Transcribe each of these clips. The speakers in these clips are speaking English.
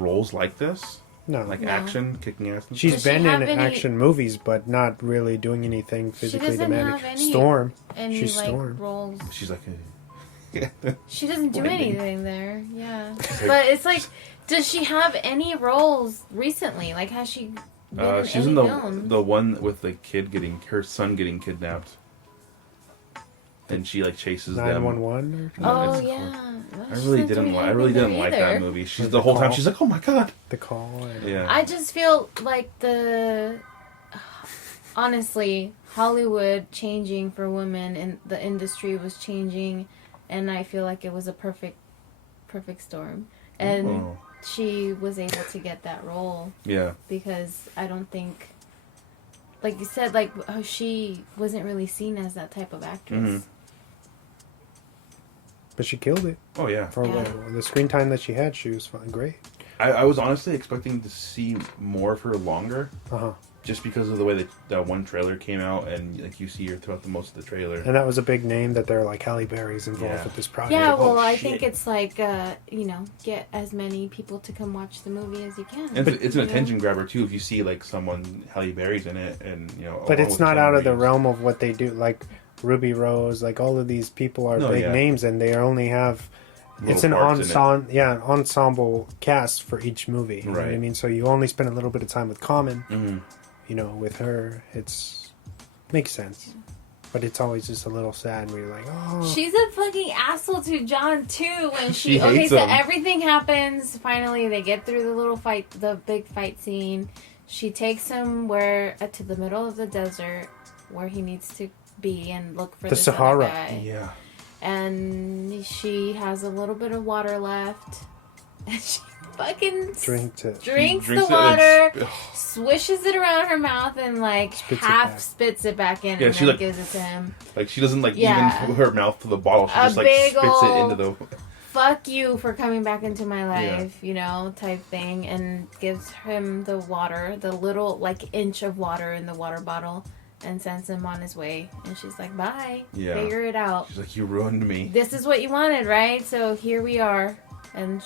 roles like this. No. Like action, kicking ass. She's been in action movies, but not really doing anything physically demanding. Storm. She's like, Storm. Roles. She's like she doesn't do anything there. Yeah. But it's like, does she have any roles recently? Like, has she been she's in the one with the kid her son getting kidnapped. And she like chases 911 them. Oh yeah. I really didn't like that movie. She's the whole time she's like, "Oh my god." The Call. Yeah. I just feel like honestly, Hollywood changing for women and the industry was changing, and I feel like it was a perfect storm. And she was able to get that role. Yeah. Because I don't think, like you said, like she wasn't really seen as that type of actress. Mm-hmm. But she killed it. Oh yeah. For the screen time that she had, she was great. I was honestly expecting to see more of her longer. Just because of the way that one trailer came out, and like you see her throughout most of the trailer. And that was a big name that they're like, Halle Berry's involved with this project. Yeah, well, I think it's like, get as many people to come watch the movie as you can. And it's an attention grabber too if you see like someone, Halle Berry's in it, and But it's not out of the realm of what they do. Like Ruby Rose, like all of these people are big names, and they only have. It's an ensemble cast for each movie. You know what I mean? So you only spend a little bit of time with Common. Mm-hmm. With her, makes sense. But it's always just a little sad where you're like, oh. She's a fucking asshole to John too. When she hates him. Everything happens. Finally, they get through the big fight scene. She takes him to the middle of the desert where he needs to be and look for the Sahara guy. Yeah. And she has a little bit of water left. And she fucking drinks the water, swishes it around her mouth, and like spits it back in, and then gives it to him. Like she doesn't even put her mouth to the bottle. She just like spits it into the. Fuck you for coming back into my life, type thing, and gives him the water, the little inch of water in the water bottle. And sends him on his way. And she's like, bye. Yeah. Figure it out. She's like, you ruined me. This is what you wanted, right? So here we are. And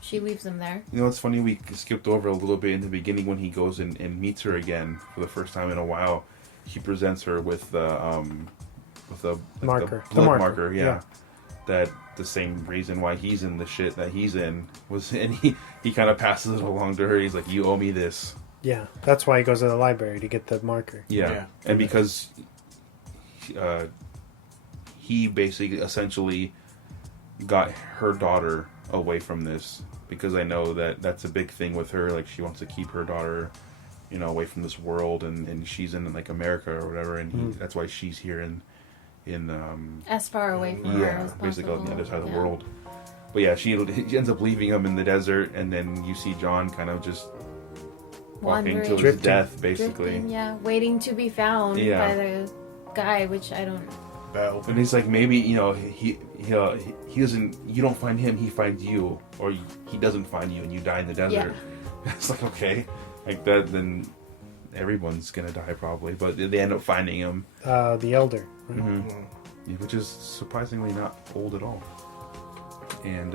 she leaves him there. You know what's funny? We skipped over a little bit in the beginning when he goes and meets her again for the first time in a while. He presents her with the marker. The blood marker. Yeah. That the same reason why he's in the shit that he's in was, and he kind of passes it along to her. He's like, you owe me this. Yeah, that's why he goes to the library to get the marker. Yeah. And because he basically essentially got her daughter away from this, because I know that's a big thing with her. Like, she wants to keep her daughter, away from this world, and she's in like America or whatever, and that's why she's here in as far away from her as possible. Basically on the other side of the world. But yeah, she ends up leaving him in the desert, and then you see John kind of just walking to his death, basically. Drifting, waiting to be found by the guy, which I don't. And he's like, maybe he doesn't. You don't find him, he finds you, or he doesn't find you, and you die in the desert. Yeah. It's like, okay, like that. Then everyone's gonna die probably, but they end up finding him. The elder, mm-hmm. Yeah, which is surprisingly not old at all. And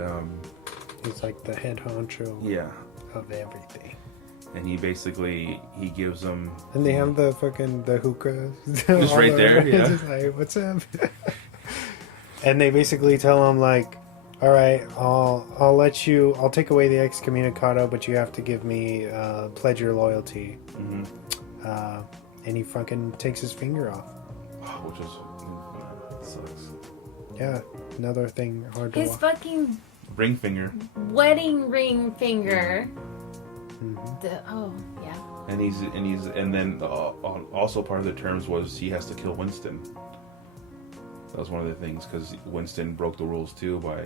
he's like the head honcho. Yeah. Of everything. And he gives them. And they have the hookah. Just right there, yeah. Just like, what's up? And they basically tell him like, all right, I'll take away the excommunicado, but you have to give me, pledge your loyalty. Mm-hmm. And he fucking takes his finger off. Which sucks. Yeah, another thing hard to watch. His fucking ring finger. Wedding ring finger. Mm-hmm. And then also part of the terms was he has to kill Winston. That was one of the things, because Winston broke the rules too by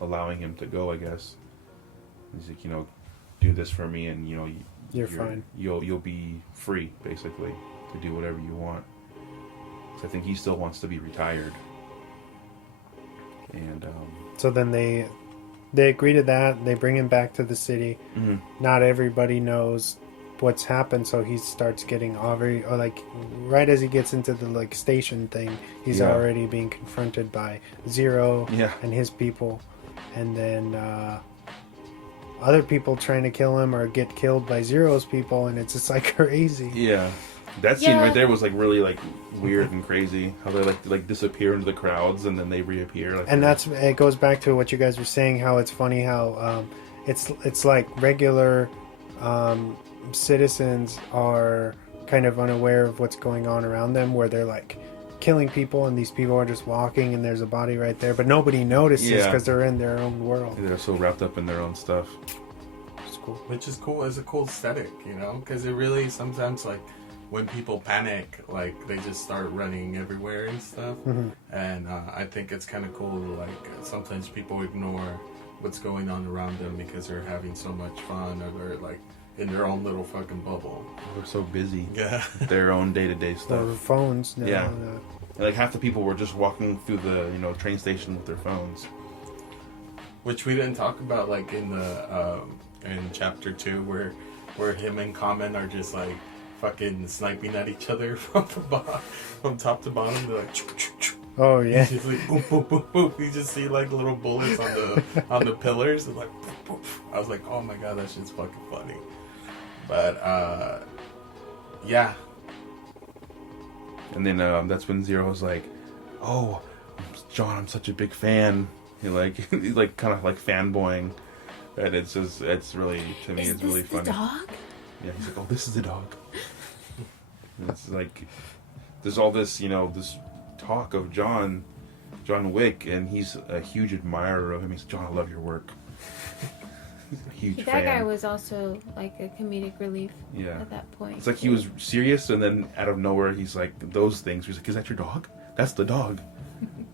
allowing him to go, I guess. He's like, do this for me, and you're fine. You'll be free, basically, to do whatever you want. So I think he still wants to be retired. And so then they agree to that. They bring him back to the city. Mm-hmm. Not everybody knows what's happened, so he starts getting right as he gets into the station thing, he's already being confronted by Zero and his people, and then other people trying to kill him or get killed by Zero's people, and it's just like crazy. Yeah. That scene right there was like really like weird and crazy. How they like disappear into the crowds and then they reappear. Like, and it goes back to what you guys were saying. How it's funny how it's like regular citizens are kind of unaware of what's going on around them, where they're like killing people and these people are just walking and there's a body right there, but nobody notices because they're in their own world. They're so wrapped up in their own stuff. It's cool. Which is cool. It's a cool aesthetic, you know, because it really sometimes like. When people panic, like they just start running everywhere and stuff, and I think it's kind of cool. Like sometimes people ignore what's going on around them because they're having so much fun, or they're like in their own little fucking bubble. They're so busy. Yeah, their own day-to-day stuff. Their phones. No, yeah, like half the people were just walking through the train station with their phones, which we didn't talk about, like in the in chapter 2, where him and Kamen are just like. Fucking sniping at each other from top to bottom. They're like, choo, choo, choo. Oh yeah. He's just like boom, boom, boom, boom. You just see like little bullets on the pillars, and like, boom, boom. I was like, oh my god, that shit's fucking funny. But yeah. And then that's when Zero's like, oh, John, I'm such a big fan. He's like kind of like fanboying, and it's really, to me, it's really funny. The dog? Yeah, he's like, oh, this is the dog. And it's like, there's all this, this talk of John Wick, and he's a huge admirer of him. He's, John, I love your work. He's a huge fan. That guy was also like a comedic relief at that point. It's like he was serious, and then out of nowhere, he's like, those things. He's like, is that your dog? That's the dog.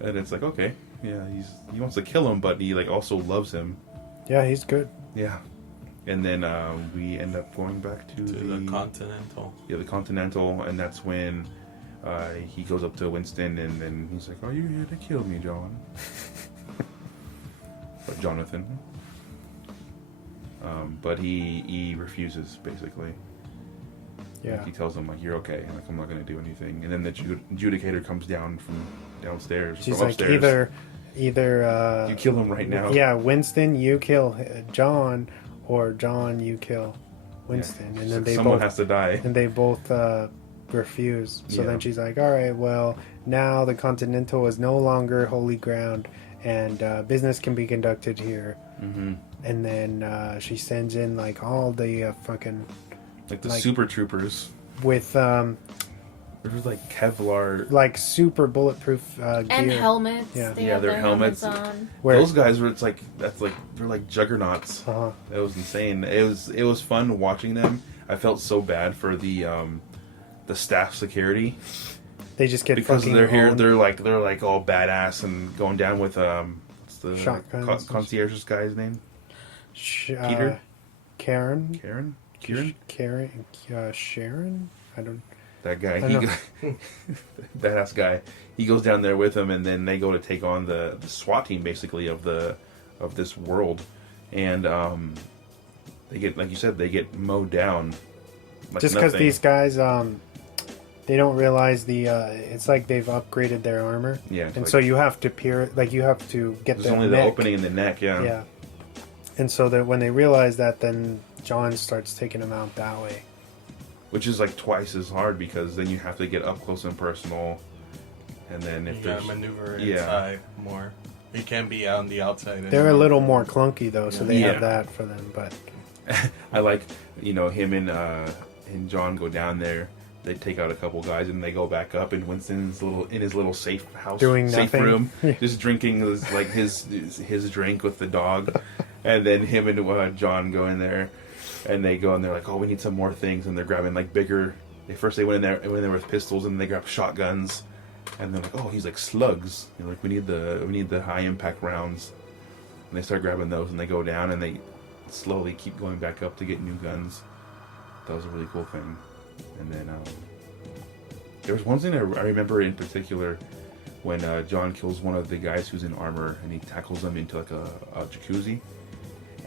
And it's like, okay, yeah, he wants to kill him, but he like also loves him. Yeah, he's good. Yeah. And then we end up going back to the Continental. Yeah, the Continental, and that's when he goes up to Winston, and then he's like, "Are you here to kill me, John?" But Jonathan. But he refuses, basically. Yeah. Like, he tells him, like, "You're okay. Like, I'm not going to do anything." And then the adjudicator comes down from downstairs. She's from like, upstairs. either you kill him right now. Yeah, Winston, you kill John. Or John, you kill Winston, and then someone has to die, and they both refuse. So then she's like, "All right, well, now the Continental is no longer holy ground, and business can be conducted here." Mm-hmm. And then she sends in like all the fucking like super troopers with It was like Kevlar, like super bulletproof gear and helmets. Yeah, they have their helmets on. Those guys were. It's like they're like juggernauts. Uh-huh. That was insane. It was fun watching them. I felt so bad for the staff security. They just get because fucking they're here. owned. They're like all badass and going down with what's the shotguns. Concierge's guy's name? Peter. Karen. Sharon. I don't. That guy, badass guy. He goes down there with him, and then they go to take on the SWAT team, basically of this world, and they get, like you said, they get mowed down. Like just because these guys, they don't realize it's like they've upgraded their armor, and so you have to you have to get there's only the opening in the neck, yeah, and so that when they realize that, then John starts taking them out that way. Which is like twice as hard because then you have to get up close and personal, and then if you gotta maneuver inside more. You can't be on the outside. They're a little more clunky though, so they have that for them. But I like him and John go down there. They take out a couple guys and they go back up, and Winston's in his little safe house, safe room, just drinking his drink with the dog, and then him and John go in there. And they go and they're like, oh, we need some more things, and they're grabbing like bigger. They went in there with pistols, and they grab shotguns, and they're like, oh, he's like slugs. Like we need the high impact rounds, and they start grabbing those, and they go down, and they slowly keep going back up to get new guns. That was a really cool thing. And then there was one thing I remember in particular when John kills one of the guys who's in armor, and he tackles him into like a jacuzzi,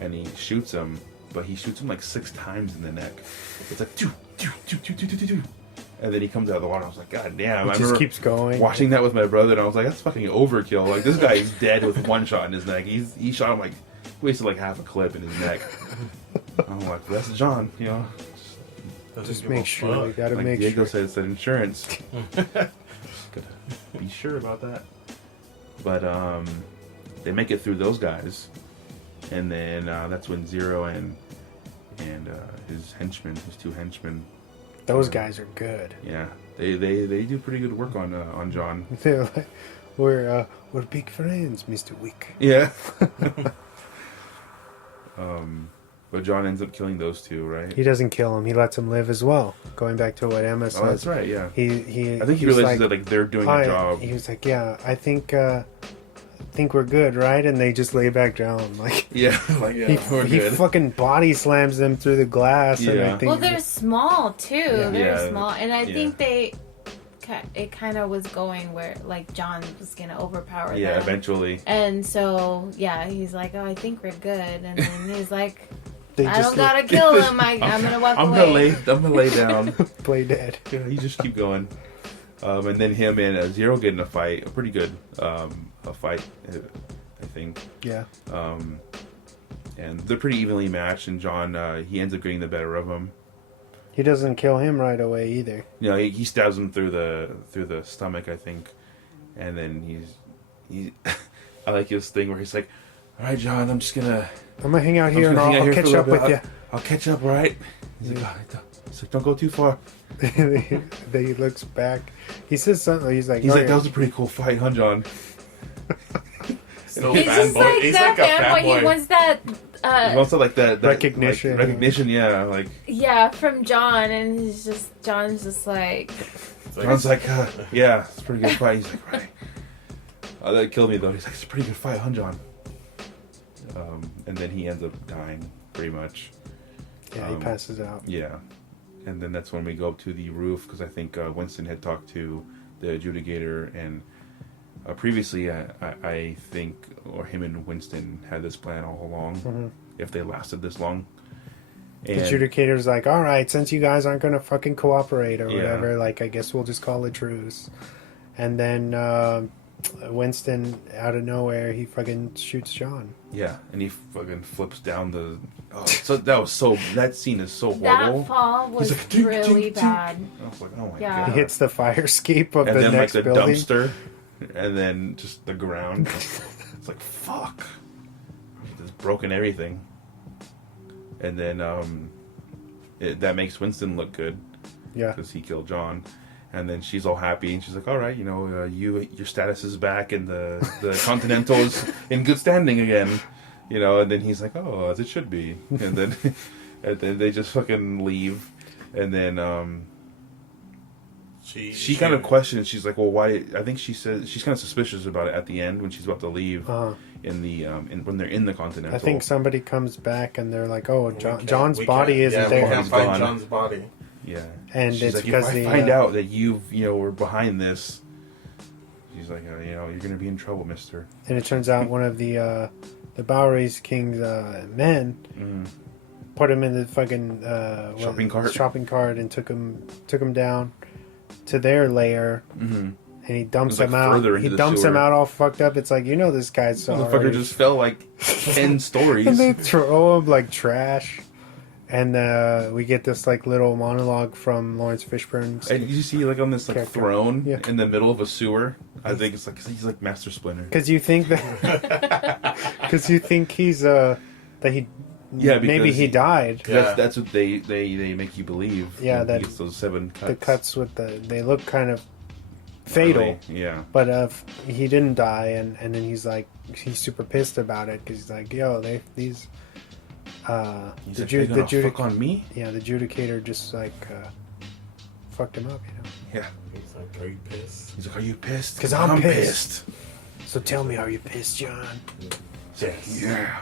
and he shoots him. But he shoots him like 6 times in the neck. It's like, doo, doo, doo, doo, doo, doo, doo. And then he comes out of the water. I was like, God damn. It just keeps going. Watching that with my brother, and I was like, that's fucking overkill. Like, this guy is dead with one shot in his neck. He shot him like wasted like half a clip in his neck. I'm like, that's John, you know. Just make sure. You gotta like make Diego sure. said, it's an insurance. Gotta be sure about that. But they make it through those guys, and then that's when Zero and his henchmen, his two henchmen. Those guys are good. Yeah, they do pretty good work on John. They're like, we're big friends, Mr. Wick. Yeah. But John ends up killing those two, right? He doesn't kill him. He lets him live as well. Going back to what Emma said. Oh, that's right. Yeah. I think he realizes that like they're doing a job. He was like, "Yeah, I think we're good, right?" And they just lay back down, like yeah, like we're he good. fucking body slams them through the glass. Yeah. And I think Well, they're small too. Yeah. They're small, and I think Yeah. it kind of was going where like John was gonna overpower Yeah, them. eventually. And so yeah, he's like, "Oh, I think we're good," and then he's like, they "I just don't gotta kill him. I'm gonna walk away." I'm gonna lay down. play dead. Yeah, you just keep going. And then him and Zero get in a fight, a pretty good a fight, I think. Yeah. And they're pretty evenly matched, and John he ends up getting the better of him. He doesn't kill him right away either. You know, he stabs him through the stomach, I think, and then he I like his thing where he's like, "All right, John, I'm gonna hang out here and I'll catch up with you." I'll catch up, right? He's like, he's like, "Don't go too far." Then he looks back. He says something. He's like, That was a pretty cool fight, huh, John? Still He's just fanboy. like He's that like a fanboy. He wants that. He wants like that recognition. like, recognition, yeah. Like Yeah, from John, and John's just like. John's like, yeah, it's a pretty good fight. He's like, right. That killed me though. He's like, it's a pretty good fight, huh, John? And then he ends up dying, pretty much. Yeah, he passes out. Yeah, and then that's when we go up to the roof because I think Winston had talked to the adjudicator, and previously I think, or him and Winston had this plan all along. Mm-hmm. If they lasted this long. The And, adjudicator's like, "All right, since you guys aren't gonna fucking cooperate or Yeah. whatever, like I guess we'll just call a truce." And then Winston, out of nowhere, he fucking shoots John. yeah, and he fucking flips down the. Oh, so that scene is so horrible. That fall was He's like, "Ding, really ding, ding." bad. I was like, oh my Yeah. god. He hits the fire escape of and the then next like the building. dumpster, and then just the ground. It's like fuck. Just broken everything. And then that makes Winston look good Yeah. because he killed John. And then she's all happy, and she's like, "All right, you know, your status is back, and the Continental is in good standing again." You know, and then he's like, "Oh, as it should be." And then they just fucking leave, and then she kind of questions. She's like, "Well, why?" I think she says she's kind of suspicious about it at the end when she's about to leave in the when they're in the Continental. I think somebody comes back and they're like, "Oh, John's body we isn't there." can't find gone. John's body. Yeah, And she's it's like, because if I find out that you were behind this, she's like, you know, you're gonna be in trouble, Mister. And it turns out one of the Bowery's King's men put him in the fucking shopping cart and took him down to their lair, and he dumps him out. He dumps him out all fucked up. It's like, you know, this guy's The motherfucker just fell like 10 stories. And they throw him like trash. And we get this like little monologue from Lawrence Fishburne. And you see like on this like character. throne Yeah. in the middle of a sewer. I think it's like he's like Master Splinter. Because you think that, because you think he's that he maybe he died. Yeah. That's what they make you believe. Yeah, He that gets those 7 cuts. The cuts with they look kind of fatal. Really, yeah. But he didn't die, and then he's super pissed about it because he's like, yo, these. He's like, "They're gonna fuck on me?" Yeah, the adjudicator just like fucked him up, you know. Yeah. He's like, "Are you pissed?" He's like, "Are you pissed?" 'Cause I'm pissed. So tell me, are you pissed, John? Yes. Yeah.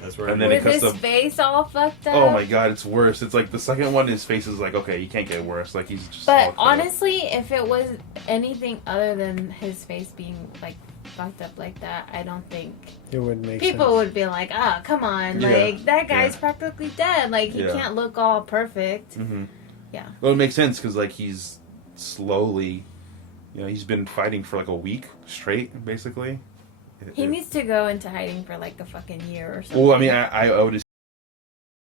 That's where. And then With it cuts his the- face all fucked up. Oh my god, it's worse. It's like the second one, his face is like, okay, you can't get worse. Like he's just. But all cut up. honestly, if it was anything other than his face being like fucked up like that, I don't think It would make people sense. would be like, "Ah, come on, Yeah. like that guy's Yeah. practically dead. Like he Yeah. can't look all perfect." Mhm. Yeah. Well, it makes sense because like he's slowly, you know, he's been fighting for like a week straight, basically, He needs to go into hiding for like a fucking year or something. Well, I mean, I would